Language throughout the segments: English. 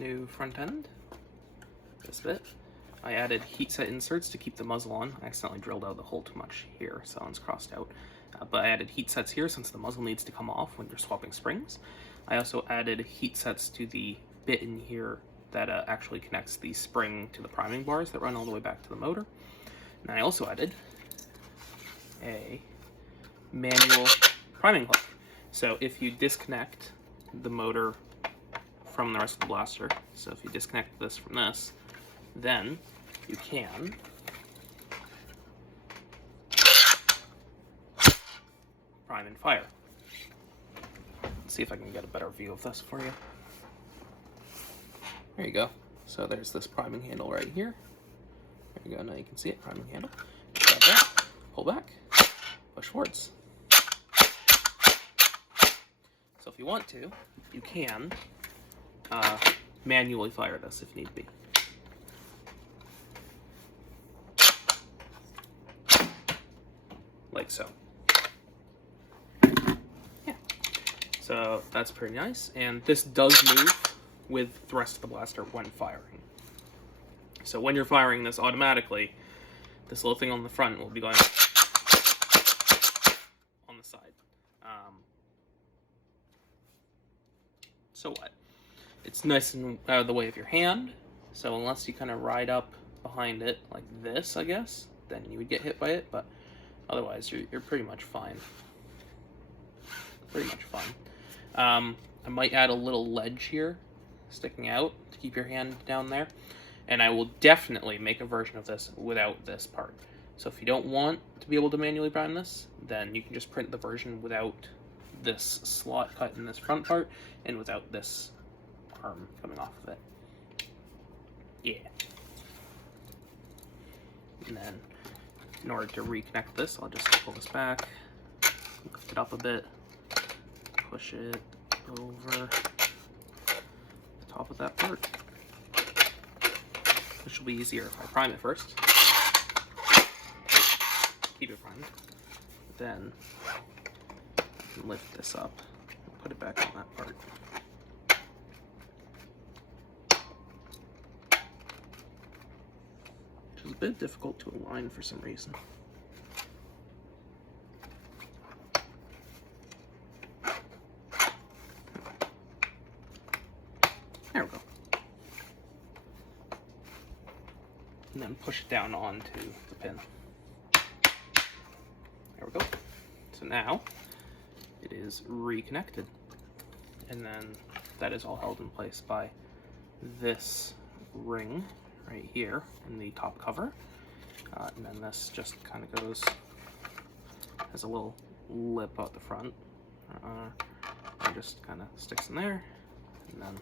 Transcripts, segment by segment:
new front end, this bit. I added heat set inserts to keep the muzzle on. I accidentally drilled out the hole too much here, so it's crossed out. But I added heat sets here since the muzzle needs to come off when you're swapping springs. I also added heat sets to the bit in here that actually connects the spring to the priming bars that run all the way back to the motor. And I also added a manual priming hook. So if you disconnect the motor from the rest of the blaster, so if you disconnect this from this, then you can prime and fire. Let's see if I can get a better view of this for you. There you go. So there's this priming handle right here. There you go, now you can see it, priming handle. Grab that, pull back, push forwards. So if you want to, you can manually fire this if need be. Like so. Yeah. So that's pretty nice, and this does move with the rest of the blaster when firing. So when you're firing this automatically, this little thing on the front will be going on the side. So what? It's nice and out of the way of your hand, so unless you kind of ride up behind it like this, I guess, then you would get hit by it, but otherwise you're pretty much fine. Pretty much fine. I might add a little ledge here sticking out to keep your hand down there, and I will definitely make a version of this without this part. So if you don't want to be able to manually prime this, then you can just print the version without this slot cut in this front part and without this arm coming off of it. Yeah. And then in order to reconnect this, I'll just pull this back, lift it up a bit, push it over the top of that part. Which will be easier if I prime it first. Keep it primed. Then I can lift this up and put it back on that part. Which is a bit difficult to align for some reason. There we go. And then push it down onto the pin. There we go. So now it is reconnected. And then that is all held in place by this ring right here in the top cover. And then this just kind of goes, has a little lip out the front. And just kind of sticks in there. And then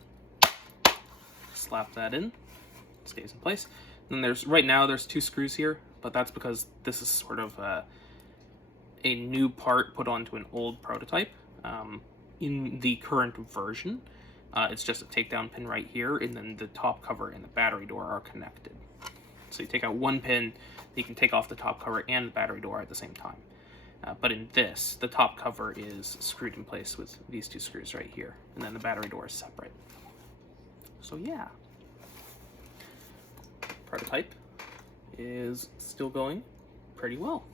slap that in. It stays in place. And there's, right now there's 2 screws here, but that's because this is sort of a new part put onto an old prototype. In the current version, it's just a takedown pin right here, and then the top cover and the battery door are connected. So you take out one pin, you can take off the top cover and the battery door at the same time. But in this, the top cover is screwed in place with these 2 screws right here, and then the battery door is separate. So yeah. Prototype is still going pretty well.